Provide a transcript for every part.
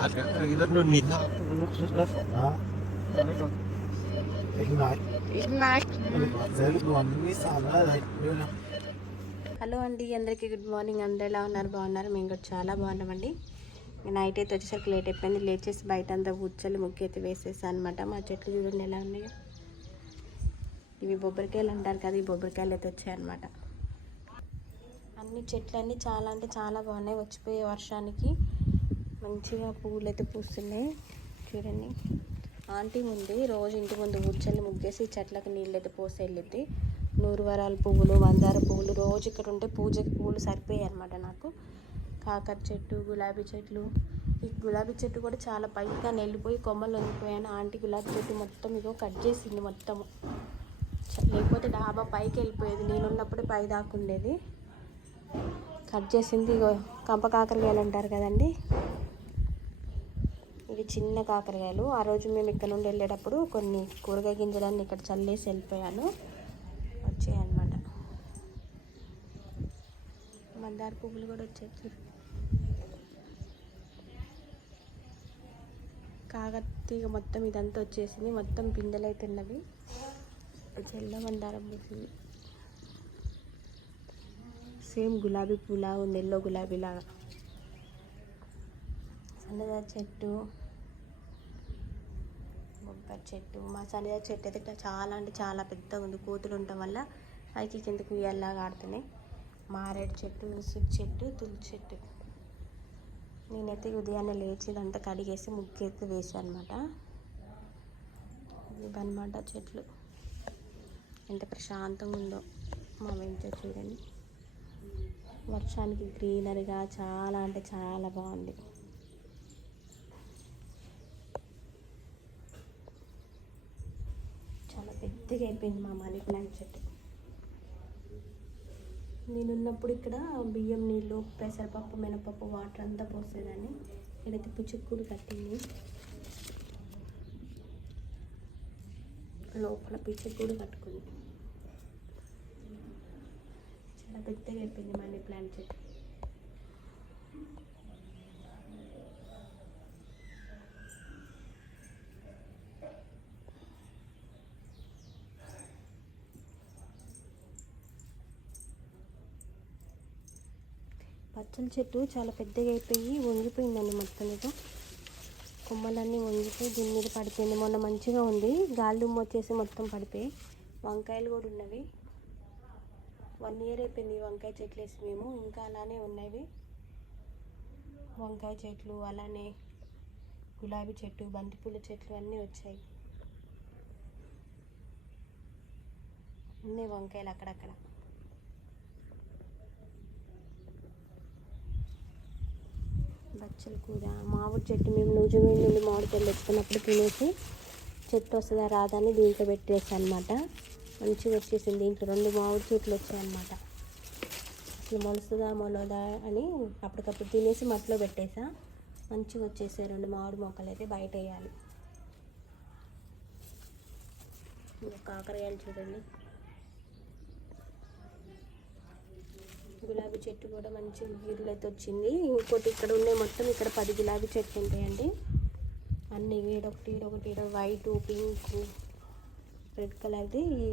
Hello అండి అందరికీ good morning అందరూ ఎలా ఉన్నారు? బాగున్నారు? మేము కూడా చాలా బాగున్నామండి. నైట్ అయితే వచ్చేసరికి లేట్ అయిపోయింది. లేచేసి బయట అంతా ఉచ్చలు ముగ్గు అయితే వేసేసాను అనమాట మా చెట్లు చూడండి ఎలా ఉన్నాయో. ఇవి బొబ్బరికాయలు అంటారు కదా ఈ బొబ్బరికాయలు అయితే వచ్చాయన్నమాట అన్ని చెట్లు అన్నీ చాలా అంటే చాలా బాగున్నాయి. వచ్చిపోయే వర్షానికి. మంచిగా పువ్వులు అయితే పూస్తున్నాయి. చూడండి. ఆంటీ ఉంది రోజు ఇంటి ముందు కూర్చొని ముగ్గేసి చెట్లకు నీళ్ళు అయితే పోసి వెళ్ళిద్ది నూరువరాల పువ్వులు మందార పువ్వులు రోజు ఇక్కడ ఉంటే పూజకి పువ్వులు సరిపోయాయి అనమాట నాకు. కాకర చెట్టు గులాబీ చెట్లు. ఈ గులాబీ చెట్టు కూడా చాలా పైగా నెల్లిపోయి కొమ్మలు వండిపోయాను ఆంటీ గులాబీ చెట్టు మొత్తం ఇదో కట్ చేసింది మొత్తము. లేకపోతే డాబా పైకి వెళ్ళిపోయేది. నేను ఉన్నప్పుడే పై దాకా ఉండేది. కట్ చేసింది ఇగో కంప కాకరకాయలు అంటారు కదండి. చిన్న కాకరకాయలు. ఆ రోజు మేము ఇక్కడ నుండి వెళ్ళేటప్పుడు కొన్ని కూరగాయ గింజలన్నీ ఇక్కడ చల్లేసి వెళ్ళిపోయాను. వచ్చాయన్నమాట మందార పువ్వులు కూడా వచ్చాయి. కాకతీగ మొత్తం ఇదంతా వచ్చేసింది. మొత్తం పిందెలు ఉన్నవి చెల్ల మందారం పువ్వులు. సేమ్ గులాబీ పూలా ఉంది. ఎల్లో గులాబీ లాగా చెట్టు. బొబ్బరి చెట్టు మా సన్నజాజి చెట్టు అయితే ఇట్లా చాలా అంటే చాలా పెద్దగా ఉంది. కోతులు ఉండటం వల్ల పైకి కిందకు ఉయ్యాలాగా ఆడుతున్నాయి. మారేడు చెట్టు ఉసురు చెట్టు తులి చెట్టు. నేనైతే ఉదయాన్నే లేచి ఇదంతా కడిగేసి ముగ్గు అయితే వేసాను అనమాట ఇవన్నమాట చెట్లు. ఎంత ప్రశాంతంగా ఉందో మా వెంచర్ చూడండి. వర్షానికి గ్రీనరీగా చాలా అంటే చాలా బాగుంది చాలా పెద్దగా అయిపోయింది మా మనీ ప్లాంట్ చెట్టు. నేనున్నప్పుడు ఇక్కడ బియ్యం నీళ్ళు పెసరపప్పు మినపప్పు వాటర్ అంతా పోసేదాన్ని. ఇక్కడైతే పుచ్చుక్కుడు కట్టింది. లోపల పిచ్చుక్కుడు కట్టుకుంది. చాలా పెద్దగా అయిపోయింది మనీ ప్లాంట్ చెట్టు. పచ్చల చెట్టు చాలా పెద్దగా అయిపోయి వంగిపోయిందండి మొత్తం ఇక కొమ్మలన్నీ వంగిపోయి దీని మీద పడిపోయింది. మొన్న మంచిగా ఉంది. గాలి దుమ్ము వచ్చేసి మొత్తం పడిపోయి వంకాయలు కూడా ఉన్నవి. వన్ ఇయర్ అయిపోయింది వంకాయ చెట్లు వేసి మేము. ఇంకా అలానే ఉన్నవి. వంకాయ చెట్లు అలానే గులాబీ చెట్టు బంతిపూల చెట్లు అన్నీ వచ్చాయి. ఉన్నాయి వంకాయలు అక్కడక్కడ. బచ్చల కూర మామిడి చెట్టు మేము నూజుమీడి నుండి మామిడికాయలు తెచ్చుకున్నప్పుడు తినేసి చెట్టు వస్తుందా రాదా అని దీంట్లో పెట్టేసి అనమాట మంచిగా వచ్చేసింది దీంట్లో. రెండు మామిడి చెట్లు వచ్చాయన్నమాట అసలు మొలుస్తుందా మొలదా అని అప్పటికప్పుడు తినేసి మట్టిలో పెట్టేసా. మంచిగా వచ్చేసాయి రెండు మామిడి మొక్కలు అయితే బయట వేయాలి. ఇంకా కాకరకాయలు చూడండి గులాబీ చెట్టు కూడా మంచి గీరులు అయితే వచ్చింది. ఇంకోటి ఇక్కడ ఉన్నాయి మొత్తం ఇక్కడ పది గులాబీ చెట్లు ఉంటాయండి. అన్ని ఈడొకటి ఒకటి ఈడ వైట్ పింక్ రెడ్ కలర్ది. ఈ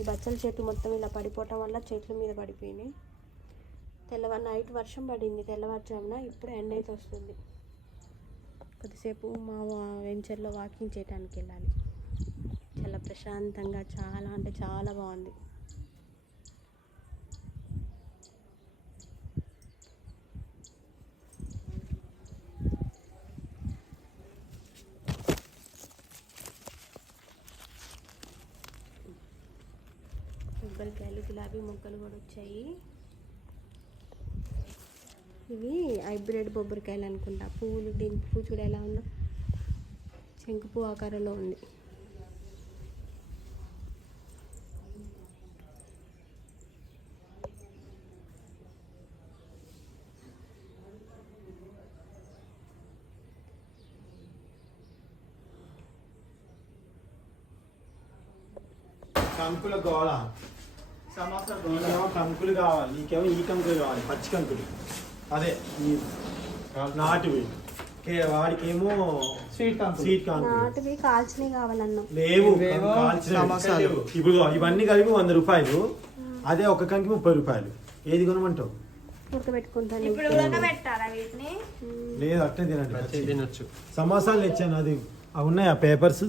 ఈ బచ్చల చెట్టు మొత్తం ఇలా పడిపోవటం వల్ల చెట్ల మీద పడిపోయినాయి. తెల్లవారు నైట్ వర్షం పడింది. తెల్లవారుజామున ఇప్పుడు ఎండ్ అయితే వస్తుంది. కొద్దిసేపు మా వెంచర్లో వాకింగ్ చేయడానికి వెళ్ళాలి. చాలా ప్రశాంతంగా చాలా అంటే చాలా బాగుంది. కొబ్బరికాయలు గులాబీ మొగ్గలు కూడా వచ్చాయి. ఇవి హైబ్రిడ్ బొబ్బరికాయలు అనుకుంటా. పువ్వులు దీని పువ్వు చూడ ఎలా ఉందో. శంకు పువ్వు ఆకారంలో ఉంది. కంకుల గోళ. కంకులు కావాలి. నీకేమో ఈ కంకులు కావాలి. పచ్చి కంకులు. అదే ఈ నాటివి. కే- వాడికేమో స్వీట్ స్వీట్ కాన్ఫీ నాటివి కాల్చినవి కావాలన్నాం లేవు. ఇవేమో కాల్చినవి. సమోసాలు. లేవు. ఇప్పుడు ఇవన్నీ కలిపి వంద రూపాయలు. అదే ఒక కంకి ముప్పై రూపాయలు. ఏది కొనమంటావు? ఉడకబెట్టుకుంటాను ఇప్పుడు ఉడకబెట్టాలా వీటిని? లేదు అట్టే తినండి. పచ్చి తినొచ్చు. సమోసాలు తెచ్చాను అది. అవి ఉన్నాయా? పేపర్స్?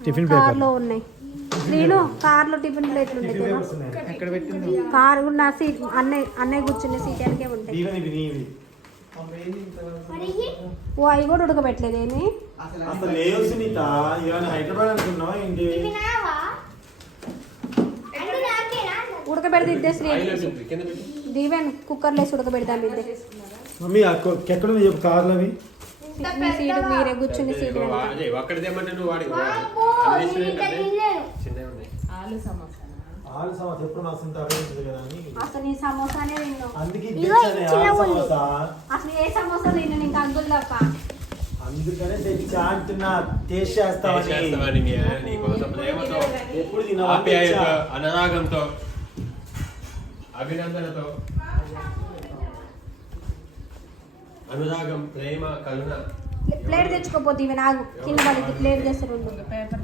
Tiffin car paper. లో ఉన్నాయి. నేను కార్లో టిఫిన్ ప్లేట్లు ఉంటాయి కార్ కూడా నా సీట్ అన్నయ్య అన్నయ్య కూర్చునే సీట్ వెనకే ఉంటాయి. ఓ అవి కూడా ఉడకబెట్టలేదు నాకేనా ఉడకబెడితే ఇద్దే శ్రీ దీవెన్ కుక్కర్లో వేసి ఉడకబెడతాం ఇద్దే. మమ్మీ అక్క- ఎక్కడ కార్లు అవి మీ సీటు మీరే కూర్చుని సీట్ ఇదిగో ఆలు సమోసా. ఎప్పుడు నా సొంత అభివృద్ధి కదా అని. అసలు నీ సమోసానే అందుకే తెచ్చానే ఆలు. సమోసా. అసలు ఏ సమోసా తిన్నా ఇంకా అంకుల్ తప్ప. అందుకనే తెచ్చా అంటున్నా. టేస్ట్ చేస్తావని. చేస్తామని నీ నీకోసం ప్రేమతో ఎప్పుడు ఆప్యాయత అనురాగంతో అభినందనతో అనురాగం ప్రేమ కరుణ ప్లేట్ తెచ్చుకోపోతే ఇవి నాకు కింద పడింది ప్లేట్ చేస్తారు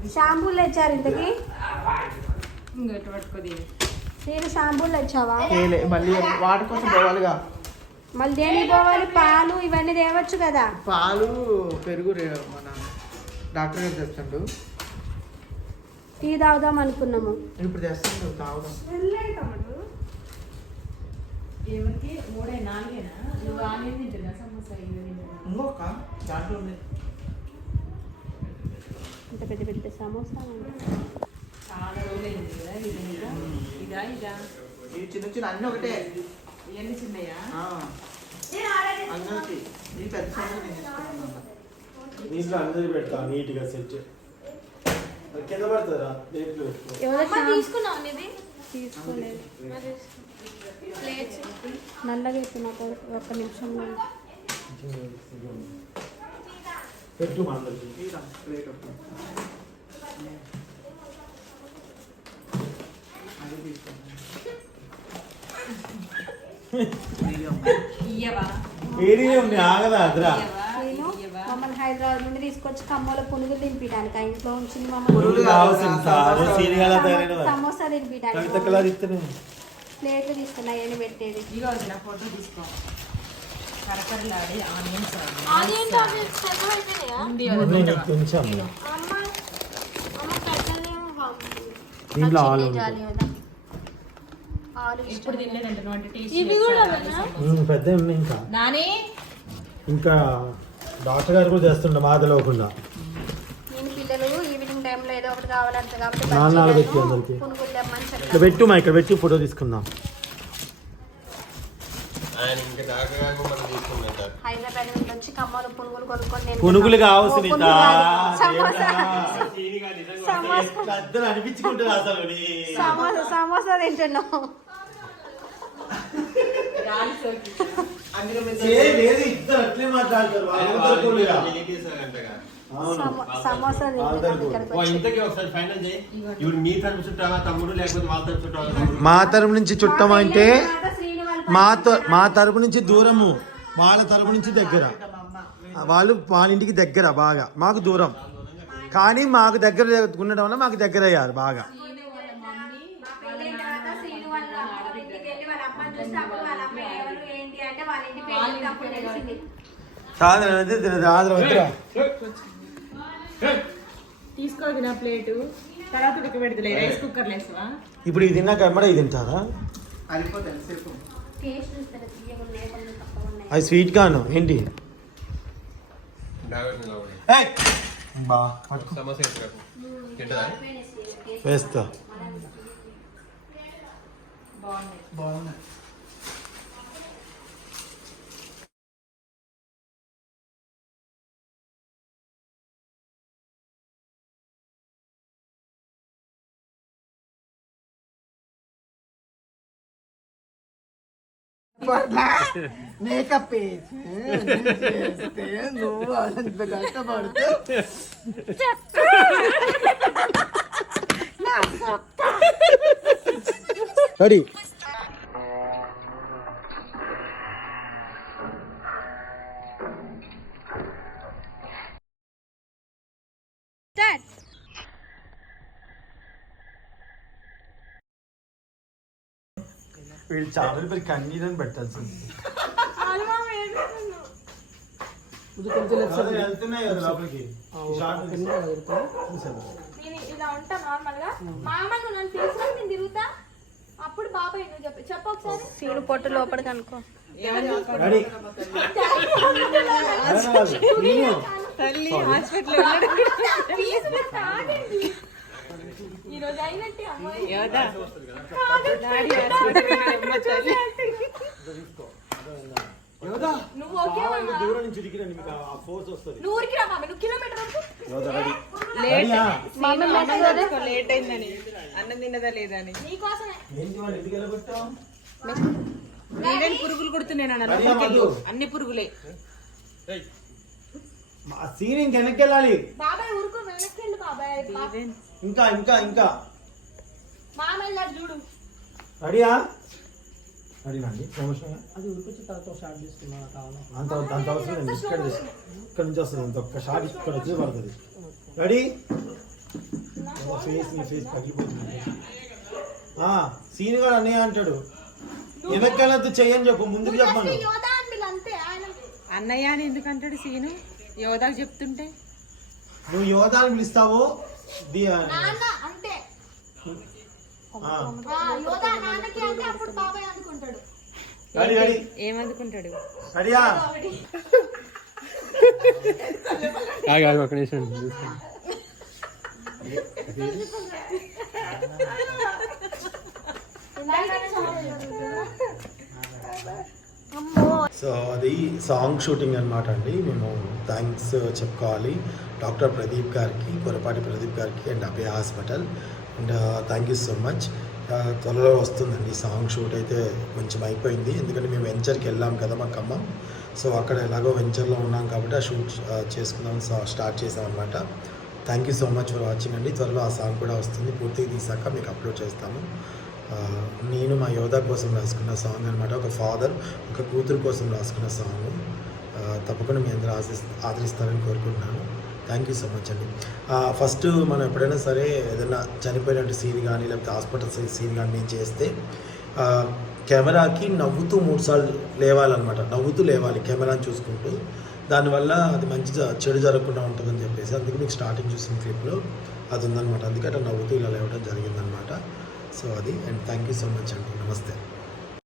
షాంపూలు తెచ్చారు ఇంతకి? నేను షాంపూలు తెచ్చావా? మళ్ళీ వాటి కోసం పోవాలిగా. మళ్ళీ దేనికి పోవాలి? పాలు ఇవన్నీ తేవచ్చు కదా. పాలు పెరుగు రే- మన డాక్టర్ గారు తెస్తుండు టీ తాగుదాం అనుకున్నాము. ఇప్పుడు తెస్తుండు తాగుదాం. ఎవరికి మూడే నాలుగేనా? నువ్వు ఆనియన్ తింటున్నా సమోసా ఇది తింటున్నా. ఇంకొక దాంట్లో ఉంది. ఇంత పెద్ద పెద్ద సమోసా? చాలా రోజులైంది కదా ఇది ఇంకా. ఇదా ఇదా? ఈ చిన్న చిన్న అన్ని ఒకటే. ఇవన్నీ చిన్నయా. అందరికి ఈ పెద్ద అందరికి పెడతా నీట్గా సెట్ కింద పడుతుందా? ప్లేట్లు తీసుకున్నావు ఇది తీసుకోలేదు ప్లేట్స్ నల్లగా ఇప్పుడు నాకు ఒక్క నిమిషంలో పెట్టు మా అందరికి తీరా ప్లేట్ ఒకటి అది తీసుకోండి ఇయ్యవా వేడిగా ఉంది ఆగదా అద్రా ఇయ్యవా నేను ఇయ్యవా మమ్మల్ని హైదరాబాద్ నుండి తీసుకొచ్చి ఖమ్మంలో పునుగులు తినిపించడానికి ఆ ఇంట్లో ఉంచింది మమ్మల్ని. సమోసా. తినిపించడానికి ప్లేట్లు తీసుకున్నా ఏమి పెట్టేది? ఫోటో తీసుకో. కరకరలాడి ఆనియన్స్ దీంట్లో ఆలు ఇప్పుడు అంటే టేస్ట్? పెద్ద నాని? ఇంకా డాక్టర్ గారు కూడా చేస్తుండే మా తెలియకుండా నేను పిల్లలు ఈవినింగ్ టైంలో ఏదో ఒకటి కావాలంటే కాబట్టి పెట్టి అందరికి. పునుగులు తెమ్మని ఇక్కడ చెప్తాను పెట్టు మా ఇక్కడ పెట్టి ఫోటో తీసుకుందాం. ఆయన ఇంకా డాక్టర్ గారు కూడా మనం తీసుకుందంటారు హైదరాబాద్ నుండి వచ్చి ఖమ్మంలో పునుగులు కొనుక్కొని నేను పునుగులు కావు ఓ, సునీత. పునుగులు కాదు. సమోసా. అసలు నీ. సమోసా సమోసా తింటున్నాం లేదు ఇద్దరు అట్లే మాట్లాడతారు మీ తరపు నుంచి చుట్టం అంటే మా మా తరపు నుంచి దూరము వాళ్ళ తరపు నుంచి దగ్గర. వాళ్ళు వాళ్ళ ఇంటికి దగ్గర బాగా. మాకు దూరం. కానీ మాకు దగ్గర ఉండడం వల్ల మాకు దగ్గర అయ్యారు బాగా పెళ్ళైన తర్వాత శ్రీను వాళ్ళ అమ్మ ఇంటికి వెళ్ళి వాళ్ళ అమ్మని చూస్తే అప్పుడు వాళ్ళ అమ్మ ఎవరు ఏంటి అంటే వాళ్ళ ఇంటి పేరు అప్పుడు తెలిసింది. తీసుకో నా ప్లేటు. తర్వాత ఉడకబెడతలే రైస్ కుక్కర్ లేసవా ఇప్పుడు ఇది తిన్నాక ఎమ్మడ ఇది తింటారా? అది స్వీట్ గాను ఏంటి! బా వేస్తా. బాగున్నాయి బాగున్నాయి మేకప్ చేస్తే నువ్వు అంత కష్టపడుతూ రెడీ റെഡി ചാവൽ പേര് കണ്ണീരൻ ബെട്ടൽസ് मुझे कौन से लेफ्ट साइड हेल्थ में है आपकी షార్ట్ కింద పెడతా నేను ఇలా ఉంటా నార్మల్ గా మామూలుగా నన్ను తీసుకొని నేను తిరుగుతా అప్పుడు బాబాయ్ నువ్వు చెప్పు చెప్పు ఒకసారి. సీను పొట్టు లోపలికి అనుకో. రెడీ తల్లి హాస్పిటల్ ప్లీజ్ మీరు తాగండి. ఈ రోజు అయినట్టే అమ్మాయి. డాడీ హాస్పిటల్ నువ్వు ఓకే మామ. దూరం నుంచి ఉరికిరండి మీకు ఆ ఫోర్స్ వస్తుంది. నువ్వు ఊరికి రా మామ నువ్వు కిలోమీటర్ వరకు? లేట్ లేట్ అయిందని. అన్నం తిన్నదా లేదా అని. నీకోసమే. ఏంటి వాళ్ళు ఎందుకు వెళ్ళగొట్టాం నేనే పురుగులు కొడుతున్నాను అన్న పురుగులే. ఆ సీన్ ఇంక వెనక్కి వెళ్ళాలి బాబాయ్ ఊరుకో వెనక్కి వెళ్ళు బాబాయ్ ఇంకా ఇంకా ఇంకా. మామ వెళ్ళాడు చూడు. రెడీయా? రెడీనా అండి ప్రమోషన్ అంత అంత అవసరం లేదు. ఇక్కడ. ఇక్కడ నుంచి వస్తుంది. అంత ఒక్క షాట్ ఇక్కడ వచ్చి పడుతుంది. రెడీ ఫేస్ నీ ఫేస్ పగిలిపోతుంది ఆ, సీన్ గారు అన్నయ్య అంటాడు. వెనక్కి చెయ్యని చెప్పు ముందుకు చెప్పాను. అన్నయ్య అని ఎందుకు అంటాడు సీను? యోదాకు చెప్తుంటే. నువ్వు యువతాన్ని పిలుస్తావు? అంటే సో అది సాంగ్ షూటింగ్ అనమాట అండి. మేము థ్యాంక్స్ చెప్పుకోవాలి డాక్టర్ ప్రదీప్ గారికి కొరపాటి ప్రదీప్ గారికి and Abhaya hospital. And thank you so much త్వరలో వస్తుందండి సాంగ్ షూట్ అయితే కొంచెం అయిపోయింది. ఎందుకంటే మేము వెంచర్కి వెళ్ళాం కదా మా ఖమ్మం. సో అక్కడ ఎలాగో వెంచర్లో ఉన్నాం కాబట్టి ఆ షూట్ uh, చేసుకుందాం స్టార్ట్ చేసాం అనమాట thank you so much for watching అండి. త్వరలో ఆ సాంగ్ కూడా వస్తుంది. పూర్తిగా తీసాక మీకు అప్లోడ్ చేస్తాము. Uh, నేను మా యోధా కోసం రాసుకున్న సాంగ్ అనమాట ఒక ఫాదర్ ఒక కూతురు కోసం రాసుకున్న సాంగ్ uh, తప్పకుండా మీ అందరూ ఆశిస్ ఆదరిస్తారని కోరుకుంటున్నాను. థ్యాంక్ యూ సో మచ్ అండి ఫస్ట్ మనం ఎప్పుడైనా సరే ఏదైనా చనిపోయినట్టు సీన్ కానీ లేకపోతే హాస్పిటల్ సీన్ కానీ నేను చేస్తే కెమెరాకి నవ్వుతూ మూడుసార్లు లేవాలన్నమాట. నవ్వుతూ లేవాలి కెమెరాని చూసుకుంటూ. దానివల్ల అది మంచి జ- చెడు జరగకుండా ఉంటుందని చెప్పేసి అందుకే మీకు స్టార్టింగ్ చూసిన క్లిప్లో అది ఉందన్నమాట. అందుకే అట్లా నవ్వుతూ ఇలా లేవడం జరిగిందనమాట సో అది. And thank you so much అండి నమస్తే